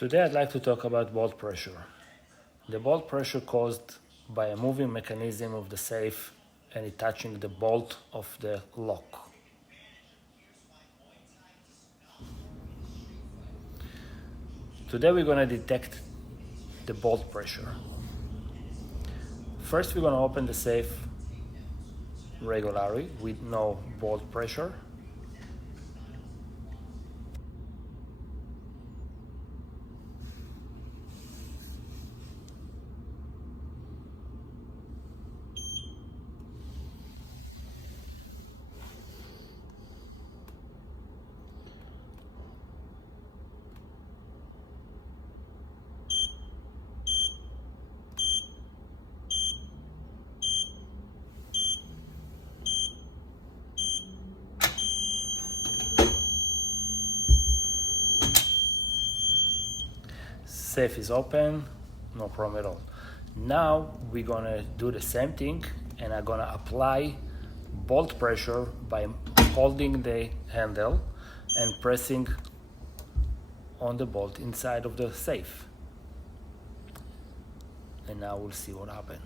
Today I'd like to talk about bolt pressure. The bolt pressure caused by a moving mechanism of the safe and it touching the bolt of the lock. Today we're going to detect the bolt pressure. First we're going to open the safe regularly with no bolt pressure. Safe is open, no problem at all. Now we're gonna do the same thing and I'm gonna apply bolt pressure by holding the handle and pressing on the bolt inside of the safe. And now we'll see what happens.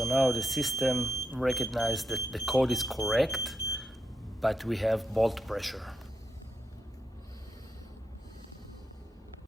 So now the system recognized that the code is correct, but we have bolt pressure.